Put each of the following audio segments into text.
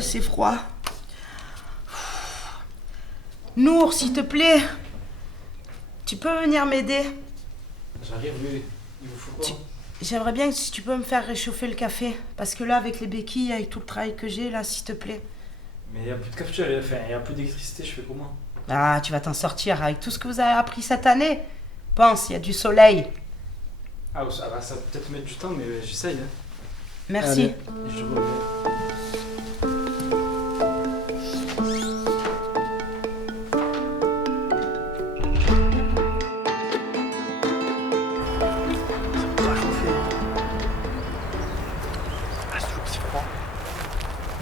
C'est froid. Nour, s'il te plaît, tu peux venir m'aider? J'arrive, mais il vous faut quoi? J'aimerais bien que si tu peux me faire réchauffer le café. Parce que là, avec les béquilles, avec tout le travail que j'ai, là, s'il te plaît. Mais il n'y a plus de cafetière, enfin, il n'y a plus d'électricité, je fais comment? Ah, tu vas t'en sortir avec tout ce que vous avez appris cette année. Pense, il y a du soleil. Ah, ça va peut-être mettre du temps, mais j'essaye. Hein. Merci. Allez, je reviens.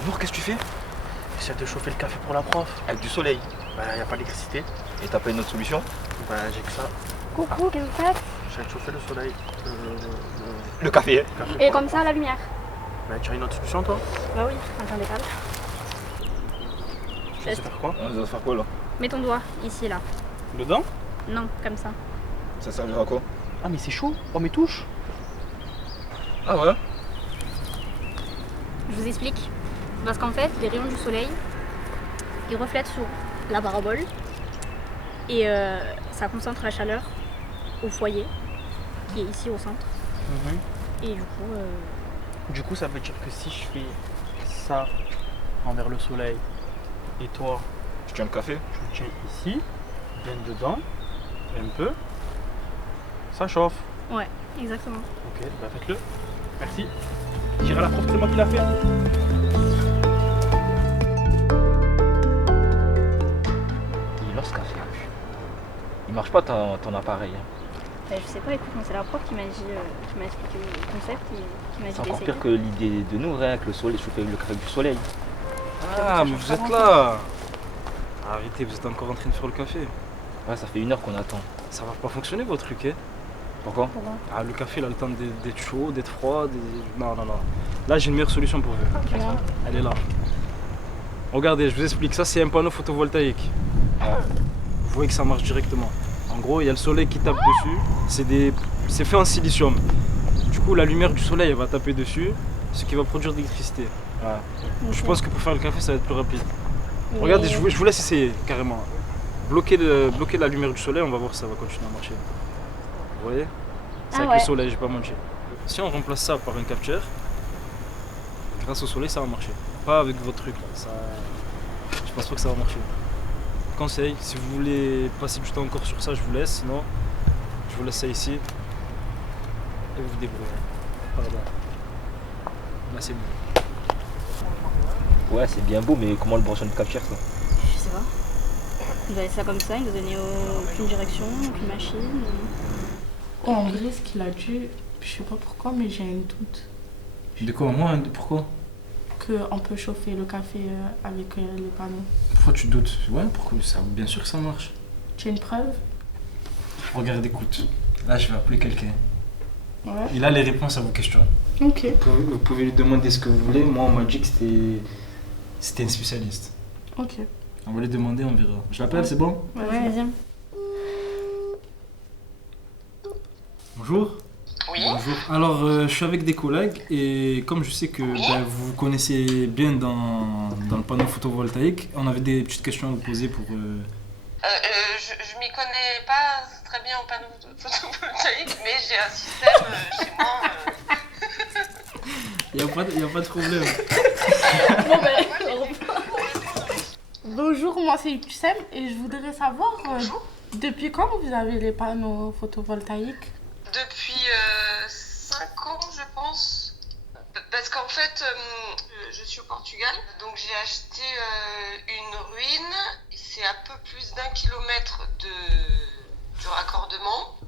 Nour, qu'est-ce que tu fais? J'essaie de chauffer le café pour la prof. Avec du soleil. Bah, y a pas d'électricité. Et t'as pas une autre solution? Bah, j'ai que ça. Coucou, qu'est-ce que vous faites? J'essaie de chauffer le soleil. Le café. Café Et pour- comme ça, la lumière. Bah, tu as une autre solution, toi? Bah oui, attends des câbles. Tu sais faire quoi? On va faire quoi là? Mets ton doigt, ici, là. Dedans? Non, comme ça. Ça servira à quoi? Ah, mais c'est chaud. Oh, mes touches. Ah ouais? Je vous explique. Parce qu'en fait, les rayons du soleil, ils reflètent sur la parabole. Et ça concentre la chaleur au foyer, qui est ici au centre. Et Du coup, ça veut dire que si je fais ça envers le soleil et toi, Je tiens le café. tu le tiens ici, bien dedans, un peu, ça chauffe. ouais, exactement. Ok, bah faites-le. Merci. J'irai à la prof, c'est moi qui l'a fait. Il lance café. Il marche pas ton appareil. Bah, je sais pas, écoute, moi, c'est la prof qui m'a dit, qui m'a expliqué le concept et qui m'a dit C'est encore d'essayer. pire que l'idée de nous, avec le soleil, chauffer le café avec du soleil. Ah, mais vous êtes là! Arrêtez, vous êtes encore en train de faire le café. Ouais, ça fait 1 heure qu'on attend. Ça va pas fonctionner votre truc, hein? Pourquoi? Pourquoi? Ah, le café, il a le temps d'être chaud, d'être froid. Non, non, non. Là, j'ai une meilleure solution pour vous. Comment? Elle est là. Regardez, je vous explique. Ça, c'est un panneau photovoltaïque. Vous voyez que ça marche directement. En gros, il y a le soleil qui tape dessus. C'est fait en silicium. Du coup, la lumière du soleil, elle va taper dessus, ce qui va produire de l'électricité. Voilà. Je pense que pour faire le café, ça va être plus rapide. Regardez, je vous laisse essayer, carrément. Bloquer la lumière du soleil, on va voir si ça va continuer à marcher. Vous voyez? C'est Ah avec ouais. le soleil, j'ai pas menti. Si on remplace ça par un capteur, grâce au soleil, ça va marcher. Pas avec votre truc là. Je pense pas que ça va marcher. Conseil, si vous voulez passer du temps encore sur ça, je vous laisse. Sinon, je vous laisse ça ici. Et vous vous débrouillez. Pardon. Là, c'est bon. Ouais, c'est bien beau, mais comment le brancher notre cafetière ça? Je sais pas. Il a laissé ça comme ça, il nous donnait aucune direction, aucune machine. En vrai, ce qu'il a dit, je sais pas pourquoi, mais j'ai un doute. De quoi? Moi, pourquoi? Qu'on peut chauffer le café avec les panneaux. Pourquoi tu doutes? Ouais, pourquoi? Bien sûr que ça marche. Tu as une preuve? Regarde, écoute. Là, je vais appeler quelqu'un. Ouais. Il a les réponses à vos questions. Ok. Vous pouvez lui demander ce que vous voulez. Moi, on m'a dit que c'était une spécialiste. Ok. On va lui demander, on verra. Je l'appelle, c'est bon? Ouais, vas-y. Bonjour. Oui, Bonjour. Alors, je suis avec des collègues et comme je sais que vous vous connaissez bien dans le panneau photovoltaïque, on avait des petites questions à vous poser pour... je m'y connais pas très bien au panneau photovoltaïque, mais j'ai un système chez moi. Il n'y a pas de problème. Bonjour, moi c'est Yuksem et je voudrais savoir depuis quand vous avez les panneaux photovoltaïques? Depuis 5 ans, je pense. Parce qu'en fait, je suis au Portugal, donc j'ai acheté une ruine. C'est un peu plus d'1 kilomètre du raccordement.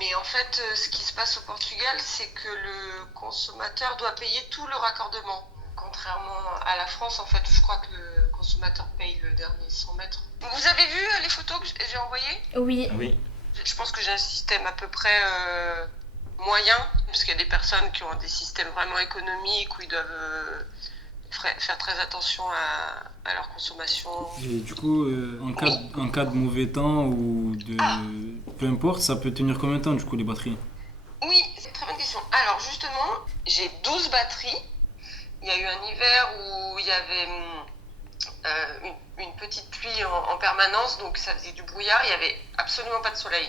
Mais en fait, ce qui se passe au Portugal, c'est que le consommateur doit payer tout le raccordement. Contrairement à la France, en fait, je crois que le consommateur paye le dernier 100 mètres. Vous avez vu les photos que j'ai envoyées? Oui. Oui. Je pense que j'ai un système à peu près moyen, parce qu'il y a des personnes qui ont des systèmes vraiment économiques où ils doivent faire très attention à leur consommation. Et du coup, en cas de mauvais temps ou de... Peu importe, ça peut tenir combien de temps du coup les batteries? Oui, c'est une très bonne question. Alors justement, j'ai 12 batteries Il y a eu un hiver où il y avait une petite pluie en permanence, donc ça faisait du brouillard, il n'y avait absolument pas de soleil.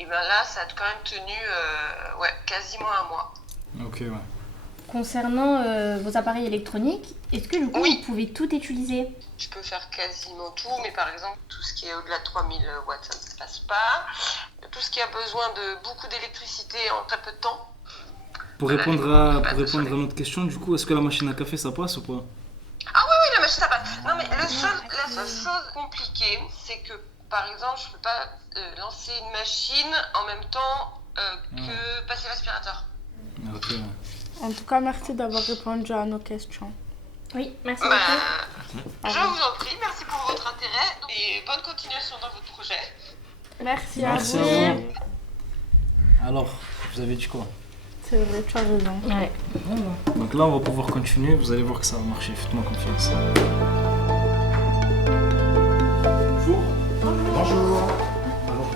Et bien là, ça a quand même tenu quasiment un mois. Ok, ouais. Concernant vos appareils électroniques, est-ce que du coup Oui. vous pouvez tout utiliser? Je peux faire quasiment tout, mais par exemple, tout ce qui est au-delà de 3000 watts, ça ne se passe pas. Tout ce qui a besoin de beaucoup d'électricité en très peu de temps. Pour Voilà, répondre pas à de soleil. notre question, du coup, est-ce que la machine à café ça passe ou pas? Oui, la machine, ça passe. Non, mais la seule chose compliquée, c'est que, par exemple, je ne peux pas lancer une machine en même temps que passer l'aspirateur. Ok, ouais. En tout cas, merci d'avoir répondu à nos questions. Oui, merci Bah, beaucoup. je vous en prie, merci pour votre intérêt et bonne continuation dans votre projet. Merci Merci à à vous. vous. Alors, vous avez dit quoi? C'est vrai, tu as raison. Ouais. Donc là, on va pouvoir continuer. Vous allez voir que ça va marcher. Faites-moi confiance. Bonjour. Bonjour. Alors,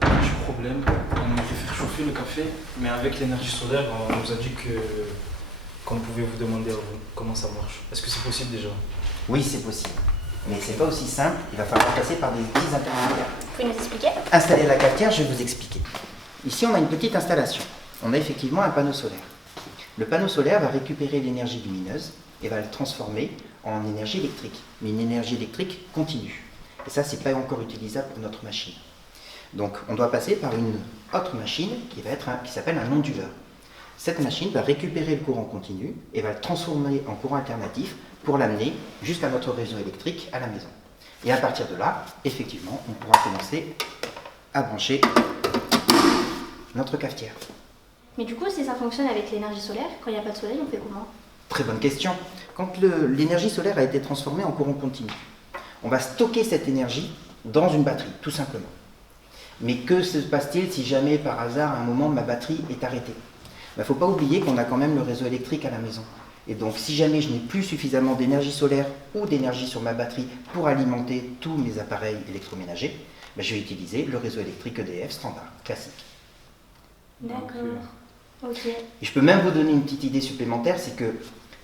petit problème. On a fait faire chauffer le café, mais avec l'énergie solaire, on nous a dit qu'on pouvait vous demander à vous comment ça marche. Est-ce que c'est possible déjà? Oui, c'est possible. Mais c'est pas aussi simple. Il va falloir passer par des petits intermédiaires. Vous pouvez nous expliquer? Installer la cafetière, je vais vous expliquer. Ici, on a une petite installation. On a effectivement un panneau solaire. Le panneau solaire va récupérer l'énergie lumineuse et va le transformer en énergie électrique. Mais une énergie électrique continue. Et ça, c'est pas encore utilisable pour notre machine. Donc, on doit passer par une autre machine qui s'appelle un onduleur. Cette machine va récupérer le courant continu et va le transformer en courant alternatif pour l'amener jusqu'à notre réseau électrique à la maison. Et à partir de là, effectivement, on pourra commencer à brancher notre cafetière. Mais du coup, si ça fonctionne avec l'énergie solaire, quand il n'y a pas de soleil, on fait comment? Très bonne question. Quand l'énergie solaire a été transformée en courant continu, on va stocker cette énergie dans une batterie, tout simplement. Mais que se passe-t-il si jamais, par hasard, à un moment, ma batterie est arrêtée? Il ne faut pas oublier qu'on a quand même le réseau électrique à la maison. Et donc, si jamais je n'ai plus suffisamment d'énergie solaire ou d'énergie sur ma batterie pour alimenter tous mes appareils électroménagers, je vais utiliser le réseau électrique EDF standard, classique. D'accord. Ok. Et je peux même vous donner une petite idée supplémentaire, c'est que,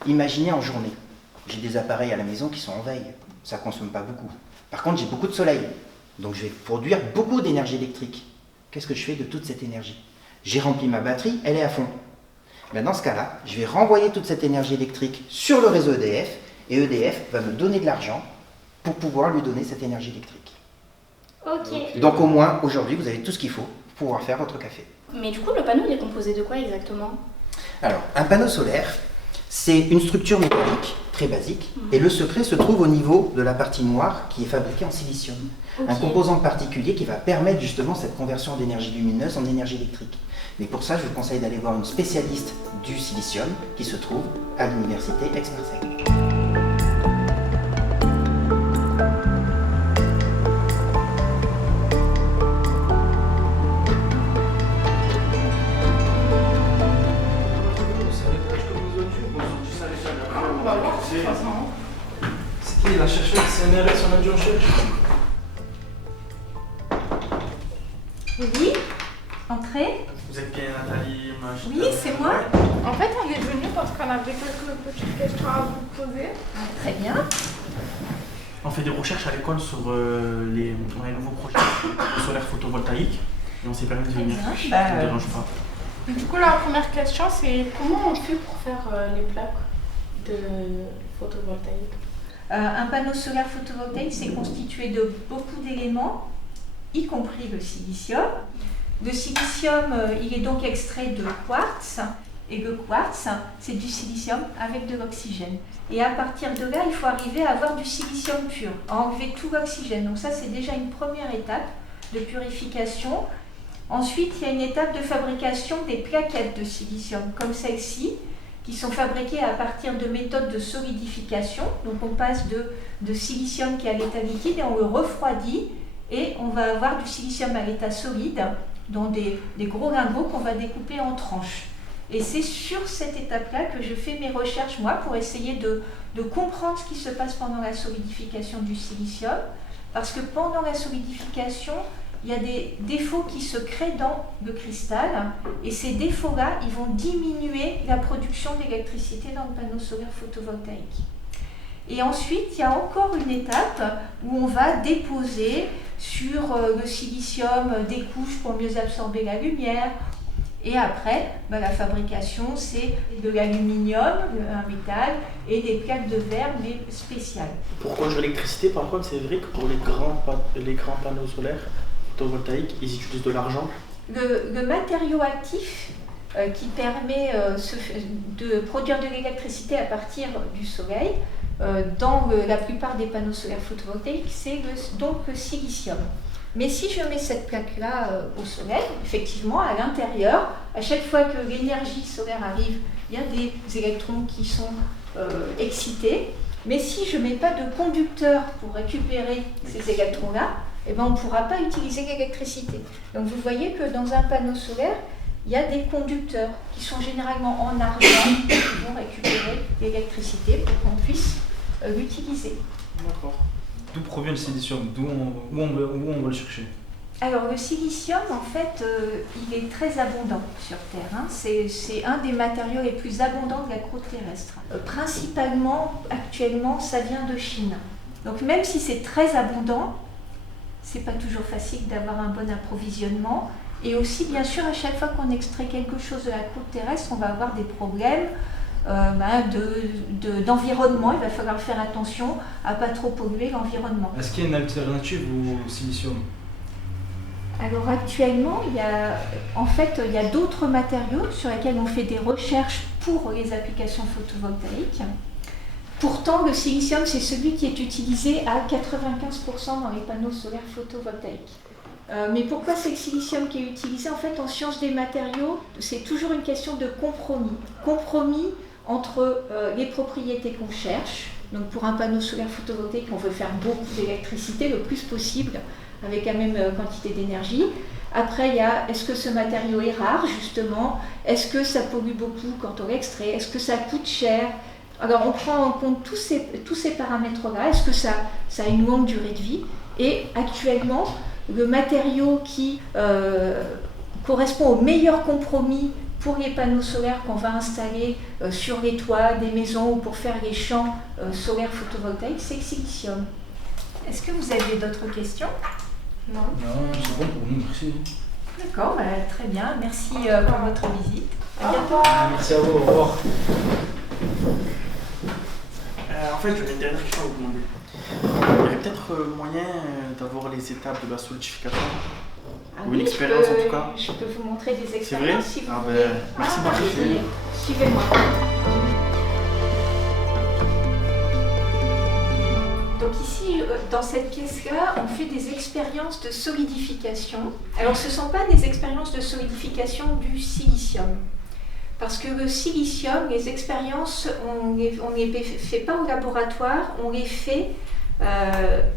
imaginez en journée, j'ai des appareils à la maison qui sont en veille, ça ne consomme pas beaucoup. Par contre, j'ai beaucoup de soleil, donc je vais produire beaucoup d'énergie électrique. Qu'est-ce que je fais de toute cette énergie? J'ai rempli ma batterie, elle est à fond. Ben dans ce cas-là, je vais renvoyer toute cette énergie électrique sur le réseau EDF, et EDF va me donner de l'argent pour pouvoir lui donner cette énergie électrique. Ok. Donc au moins, aujourd'hui, vous avez tout ce qu'il faut pour pouvoir faire votre café. Mais du coup, le panneau, il est composé de quoi exactement? Alors, un panneau solaire, c'est une structure métallique très basique, et le secret se trouve au niveau de la partie noire qui est fabriquée en silicium. Un composant particulier qui va permettre justement cette conversion d'énergie lumineuse en énergie électrique. Mais pour ça, je vous conseille d'aller voir une spécialiste du silicium qui se trouve à l'université Aix-Marseille. C'est qui? Il a cherché le CNRS, on a dit on cherche. Oui, entrez. Vous êtes bien Nathalie Oui, c'est moi. En fait, on est venu parce qu'on avait quelques petites questions à vous poser. Très bien. On fait des recherches à l'école sur on a un nouveau projet solaire photovoltaïque et on s'est permis de venir. Très bien. Ça ne dérange pas. Du coup, la première question, c'est comment on fait pour faire les plaques de photovoltaïque? Un panneau solaire photovoltaïque, c'est constitué de beaucoup d'éléments, y compris le silicium. Le silicium, il est donc extrait de quartz. Et le quartz, c'est du silicium avec de l'oxygène. Et à partir de là, il faut arriver à avoir du silicium pur, à enlever tout l'oxygène. Donc ça, c'est déjà une première étape de purification. Ensuite, il y a une étape de fabrication des plaquettes de silicium, comme celle-ci, qui sont fabriquées à partir de méthodes de solidification. Donc on passe de silicium qui est à l'état liquide et on le refroidit et on va avoir du silicium à l'état solide dans des gros lingots qu'on va découper en tranches. Et c'est sur cette étape-là que je fais mes recherches, moi, pour essayer de comprendre ce qui se passe pendant la solidification du silicium. Parce que pendant la solidification, il y a des défauts qui se créent dans le cristal et ces défauts-là, ils vont diminuer la production d'électricité dans le panneau solaire photovoltaïque. Et ensuite, il y a encore une étape où on va déposer sur le silicium des couches pour mieux absorber la lumière. Et après, la fabrication, c'est de l'aluminium, un métal, et des plaques de verre, mais spéciales. Pour produire l'électricité, par contre, c'est vrai que pour les grands panneaux solaires photovoltaïques, ils utilisent de l'argent. Le matériau actif qui permet de produire de l'électricité à partir du soleil, dans la plupart des panneaux solaires photovoltaïques, c'est donc le silicium. Mais si je mets cette plaque-là au soleil, effectivement, à l'intérieur, à chaque fois que l'énergie solaire arrive, il y a des électrons qui sont excités. Mais si je ne mets pas de conducteur pour récupérer ces électrons-là, eh ben, on ne pourra pas utiliser l'électricité. Donc vous voyez que dans un panneau solaire, il y a des conducteurs qui sont généralement en argent qui vont récupérer l'électricité pour qu'on puisse l'utiliser. D'accord. D'où provient le silicium? Où on va le chercher? Alors le silicium, en fait, il est très abondant sur Terre. Hein. C'est un des matériaux les plus abondants de la croûte terrestre. Principalement, actuellement, ça vient de Chine. Donc même si c'est très abondant, c'est pas toujours facile d'avoir un bon approvisionnement. Et aussi, bien sûr, à chaque fois qu'on extrait quelque chose de la croûte terrestre, on va avoir des problèmes d'environnement. Il va falloir faire attention à ne pas trop polluer l'environnement. Est-ce qu'il y a une alternative au silicium? Alors actuellement, il y a d'autres matériaux sur lesquels on fait des recherches pour les applications photovoltaïques. Pourtant, le silicium, c'est celui qui est utilisé à 95% dans les panneaux solaires photovoltaïques. Mais pourquoi c'est le silicium qui est utilisé? En fait, en sciences des matériaux, c'est toujours une question de compromis. Compromis entre les propriétés qu'on cherche. Donc pour un panneau solaire photovoltaïque, on veut faire beaucoup d'électricité, le plus possible, avec la même quantité d'énergie. Après, il y a, est-ce que ce matériau est rare, justement? Est-ce que ça pollue beaucoup quand on l'extrait? Est-ce que ça coûte cher? Alors, on prend en compte tous ces paramètres-là. Est-ce que ça a une longue durée de vie? Et actuellement, le matériau qui correspond au meilleur compromis pour les panneaux solaires qu'on va installer sur les toits des maisons ou pour faire les champs solaires photovoltaïques, c'est le silicium. Est-ce que vous avez d'autres questions? Non. Non, c'est bon pour nous, merci. D'accord, très bien. Merci pour votre visite. À bientôt. Merci à vous, au revoir. En fait, j'avais une dernière question à vous demander. Il y aurait peut-être moyen d'avoir les étapes de la solidification? Ou une expérience en tout cas? Je peux vous montrer des C'est vrai? expériences si vous Ah voulez. merci beaucoup. Suivez-moi. Donc ici, dans cette pièce-là, on fait des expériences de solidification. Alors ce ne sont pas des expériences de solidification du silicium. Parce que le silicium, les expériences, on ne les fait pas au laboratoire, on les fait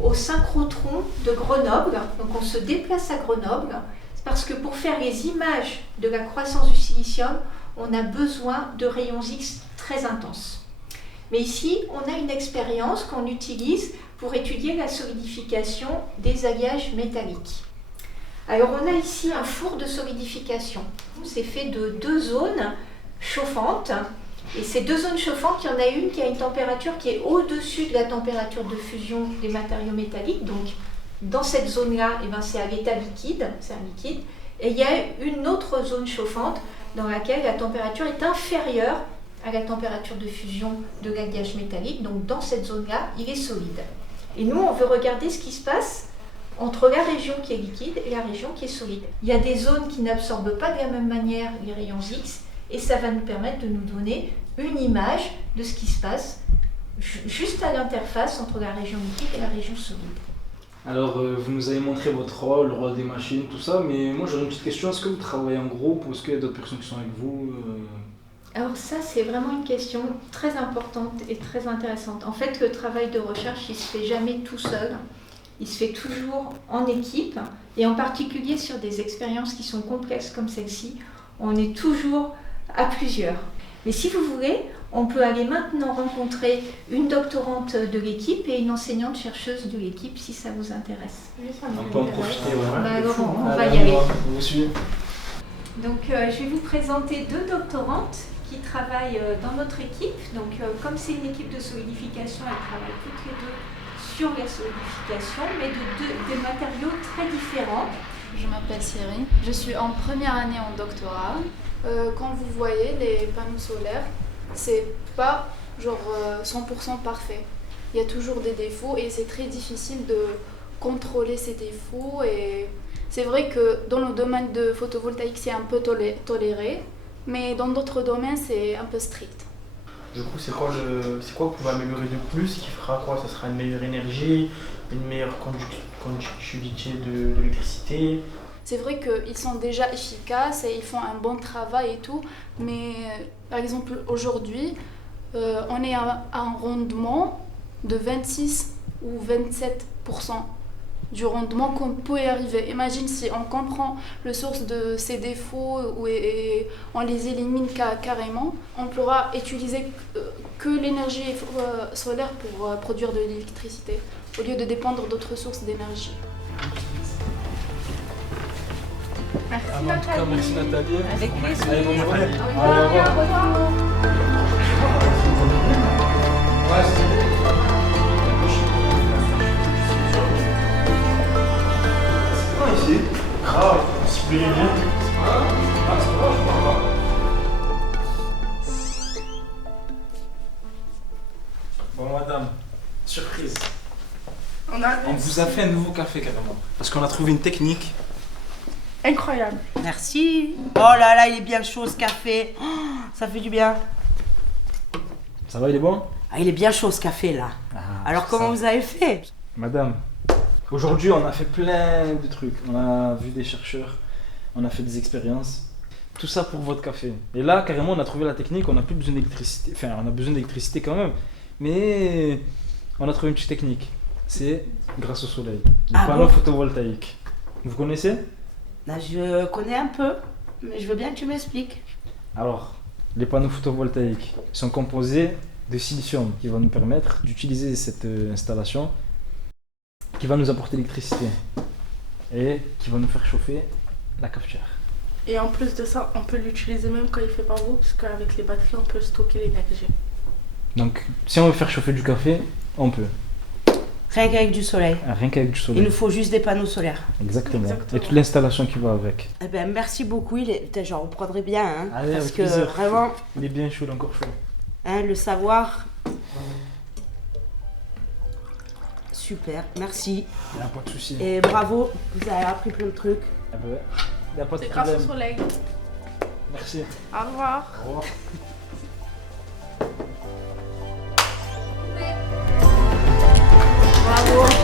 au synchrotron de Grenoble. Donc on se déplace à Grenoble. C'est parce que pour faire les images de la croissance du silicium, on a besoin de rayons X très intenses. Mais ici, on a une expérience qu'on utilise pour étudier la solidification des alliages métalliques. Alors on a ici un four de solidification. C'est fait de 2 zones chauffantes. Et ces 2 zones chauffantes, il y en a une qui a une température qui est au-dessus de la température de fusion des matériaux métalliques. Donc dans cette zone-là, c'est à l'état liquide, c'est un liquide. Et il y a une autre zone chauffante dans laquelle la température est inférieure à la température de fusion de l'alliage métallique. Donc dans cette zone-là, il est solide. Et nous, on veut regarder ce qui se passe entre la région qui est liquide et la région qui est solide. Il y a des zones qui n'absorbent pas de la même manière les rayons X, et ça va nous permettre de nous donner une image de ce qui se passe juste à l'interface entre la région liquide et la région solide. Alors, vous nous avez montré votre rôle, le rôle des machines, tout ça, mais moi j'aurais une petite question. Est-ce que vous travaillez en groupe ou est-ce qu'il y a d'autres personnes qui sont avec vous? Alors ça, c'est vraiment une question très importante et très intéressante. En fait, le travail de recherche, il ne se fait jamais tout seul. Il se fait toujours en équipe, et en particulier sur des expériences qui sont complexes comme celle-ci, on est toujours à plusieurs. Mais si vous voulez, On peut aller maintenant rencontrer une doctorante de l'équipe et une enseignante chercheuse de l'équipe si ça vous intéresse. Oui, ça On peut en profiter, ouais. Bah, alors, on va Allez, y aller. vous suivez. Donc, je vais vous présenter deux doctorantes qui travaillent dans notre équipe. Donc, comme c'est une équipe de solidification, elles travaillent toutes les deux sur la solidification, mais des matériaux très différents. Je m'appelle Cyril, je suis en première année en doctorat. Quand vous voyez les panneaux solaires, c'est pas genre 100% parfait. Il y a toujours des défauts et c'est très difficile de contrôler ces défauts. Et c'est vrai que dans le domaine de photovoltaïque, c'est un peu toléré, mais dans d'autres domaines, c'est un peu strict. Du coup, c'est quoi que vous pouvez améliorer de plus qui fera quoi? Ça sera une meilleure énergie, une meilleure conductivité de l'électricité? C'est vrai qu'ils sont déjà efficaces et ils font un bon travail et tout, mais par exemple aujourd'hui, on est à un rendement de 26 ou 27% du rendement qu'on peut y arriver. Imagine si on comprend le source de ces défauts et on les élimine carrément, on pourra utiliser que l'énergie solaire pour produire de l'électricité, au lieu de dépendre d'autres sources d'énergie. Merci Nathalie. Merci Nathalie. Avec plaisir. Allez, bonne journée. Au revoir. Ici, grave, on s'y plaît bien. Bon madame, surprise. On vous a fait un nouveau café carrément. Parce qu'on a trouvé une technique. Incroyable. Merci. Oh là là, il est bien chaud ce café. Oh, ça fait du bien. Ça va, il est bon? Ah, il est bien chaud ce café là. Alors comment vous avez fait? Madame, aujourd'hui on a fait plein de trucs. On a vu des chercheurs, on a fait des expériences. Tout ça pour votre café. Et là, carrément, on a trouvé la technique, on n'a plus besoin d'électricité. Enfin, on a besoin d'électricité quand même. Mais on a trouvé une petite technique. C'est grâce au soleil. Les panneaux photovoltaïques. Vous connaissez? Là, je connais un peu, mais je veux bien que tu m'expliques. Alors, les panneaux photovoltaïques sont composés de silicium qui va nous permettre d'utiliser cette installation qui va nous apporter l'électricité et qui va nous faire chauffer la cafetière. Et en plus de ça, on peut l'utiliser même quand il fait pas beau, parce qu'avec les batteries, on peut stocker l'énergie. Donc, si on veut faire chauffer du café, on peut. Rien qu'avec du soleil. Rien qu'avec du soleil. Il nous faut juste des panneaux solaires. Exactement. Et toute l'installation qui va avec. Eh ben, merci beaucoup. J'en reprendrai bien. Hein, Allez, parce avec que plaisir. vraiment, Il est bien chaud, il est encore chaud. hein, le savoir. Super, merci. Il n'y a pas de souci. Et bravo, vous avez appris plein de trucs. Ah bah ouais. Il n'y a pas de C'est grâce problème. au soleil. Merci. Au revoir. Au revoir. Bravo.